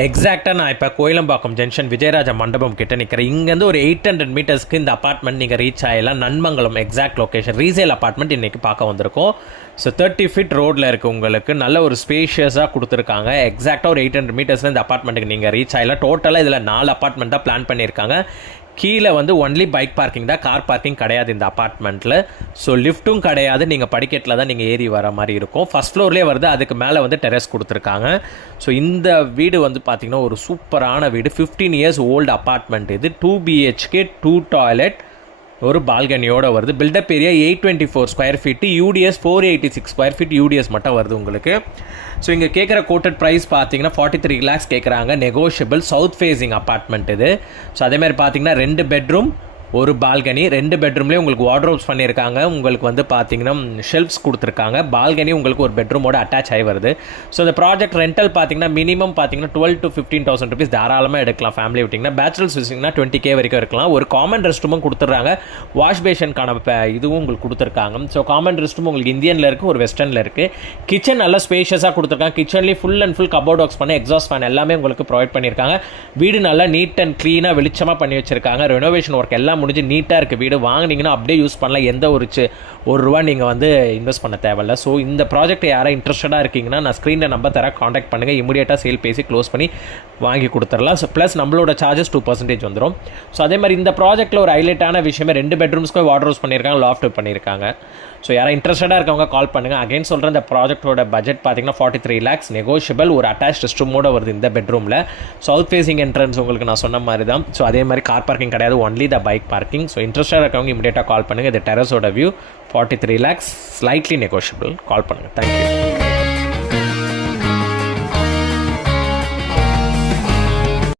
எக்ஸாக்டாக நான் இப்போ கோயிலம்பாக்கம் ஜங்ஷன் விஜயராஜா மண்டபம் கிட்ட நிற்கிறேன். இங்கேருந்து ஒரு 800 மீட்டர்ஸ்க்கு இந்த அப்பார்ட்மெண்ட் நீங்கள் ரீச் ஆகலாம். Nanmangalam exact location. Resale apartment இன்றைக்கி பார்க்க வந்திருக்கோம். ஸோ 30 ஃபீட் ரோடில் இருக்குது. உங்களுக்கு நல்ல ஒரு ஸ்பேஷியஸாக கொடுத்துருக்காங்க. எக்ஸாக்டாக ஒரு 800 மீட்டர்ஸில் இந்த அப்பார்ட்மெண்ட்டுக்கு நீங்கள் ரீச் ஆகலாம். டோட்டலாக இதில் 4 அப்பார்ட்மெண்ட் தான் பிளான் பண்ணியிருக்காங்க. கீழே வந்து ஒன்லி பைக் பார்க்கிங் தான், கார் பார்க்கிங் கிடையாது இந்த அப்பார்ட்மெண்ட்டில். ஸோ லிஃப்ட்டும் கிடையாது, நீங்கள் படிக்கட்டில் தான் நீங்கள் ஏறி வர மாதிரி இருக்கும். ஃபஸ்ட் ஃப்ளோர்லேயே வருது, அதுக்கு மேலே வந்து டெரஸ் கொடுத்துருக்காங்க. ஸோ இந்த வீடு வந்து பார்த்திங்கன்னா ஒரு சூப்பரான வீடு. 15 இயர்ஸ் ஓல்டு அப்பார்ட்மெண்ட் இது. 2 BHK 2 டாய்லெட் ஒரு பால்கனியோடு வருது. Built up area 824 square feet, UDS 486 square feet UDS மட்டும் வருது உங்களுக்கு. ஸோ இங்கே கேட்குற கோட்டட் ப்ரைஸ் பார்த்தீங்கன்னா 43 lakhs கேட்குறாங்க. நெகோஷியபிள். சவுத் ஃபேஸிங் அப்பார்ட்மெண்ட் இது. ஸோ அதேமாதிரி பார்த்தீங்கன்னா 2 பெட்ரூம் ஒரு பால்கனி. 2 பெட்ரூம்லேயே உங்களுக்கு வார்ட்ரோப்ஸ் பண்ணியிருக்காங்க. உங்களுக்கு வந்து பார்த்தீங்கன்னா ஷெல்ஃப்ஸ் கொடுத்துருக்காங்க. பால்கனி உங்களுக்கு ஒரு பெட்ரூமோட அட்டாச் ஆகி வருது. ஸோ இந்த ப்ராஜெக்ட் ரெண்டல் பார்த்தீங்கன்னா மினிமம் பார்த்தீங்கன்னா 12 to 15,000 rupees தாராளமாக எடுக்கலாம். ஃபேமிலி விட்டிங்கன்னா பேச்சுலர்ஸ் விசிங்கன்னா 20K வரைக்கும் இருக்கலாம். ஒரு காமன் ரெஸ்ட் ரூமும் கொடுத்துட்றாங்க. வாஷ் பேஷனுக்கான இதுவும் உங்களுக்கு கொடுத்துருக்காங்க. ஸோ காமன் ரெஸ்ட் ரூம் உங்களுக்கு இந்தியனில் இருக்குது, ஒரு வெஸ்டர்னில் இருக்குது. கிச்சன் நல்லா ஸ்பேஷியஸாக கொடுத்துருக்காங்க. கிச்சன்லேயே full and full cupboard works பண்ணி எக்ஸாஸ்ட் ஃபேன் எல்லாமே உங்களுக்கு ப்ரொவைட் பண்ணியிருக்காங்க. வீடு நல்லா நீட் அண்ட் க்ளீனாக வெளிச்சமாக பண்ணி வச்சிருக்காங்க. ரெனோவேஷன் ஒர்க் எல்லாம் முடிஞ்சு நீட்டாக இருக்குது. வீடு வாங்கினீங்கன்னா அப்படியே யூஸ் பண்ணலாம். எந்த ஒரு ரூபா நீங்கள் வந்து இன்வெஸ்ட் பண்ண தேவையில்ல. ஸோ இந்த ப்ராஜெக்ட் யாராவது இன்ட்ரெஸ்டடாக இருக்கீங்கன்னா நான் ஸ்க்ரீனில் நம்பர் தர காண்டாக்ட் பண்ணுங்கள். இமீடியட்டாக சேல் பேசி க்ளோஸ் பண்ணி வாங்கி கொடுத்துடலாம். ஸோ ப்ளஸ் நம்மளோட சார்ஜஸ் 2% வந்துடும். ஸோ அதே மாதிரி இந்த ப்ராஜெக்ட்டில் ஒரு ஹைலைட்டான விஷயமே 2 பெட்ரூம்ஸ்க்கு வார்ட்ரோப்ஸ் பண்ணியிருக்காங்க, லாஃப்ட் பண்ணியிருக்காங்க. ஸோ யாராவது இன்ட்ரெஸ்டடாக இருக்கவங்க கால் பண்ணுங்கள். அகைன் சொல்கிறேன், இந்த ப்ராஜெக்ட்டோட பட்ஜெட் பார்த்தீங்கன்னா 43 lakhs. நெகோஷியபிள். ஒரு அட்டாச் ரெஸ்ட் ரூமோட வருது இந்த பெட்ரூமில். சவுத் ஃபேஸிங் என்ட்ரன்ஸ் உங்களுக்கு நான் சொன்ன மாதிரி தான். ஸோ அதே மாதிரி கார் பார்க்கிங் கிடையாது, only the bike parking. So இன்ட்ரெஸ்டாக இருக்கவங்க இமீடியட்டாக கால் பண்ணுங்கள். இது டெரஸோட view. 43 lakhs, slightly negotiable. Call பண்ணுங்கள். தேங்க்யூ.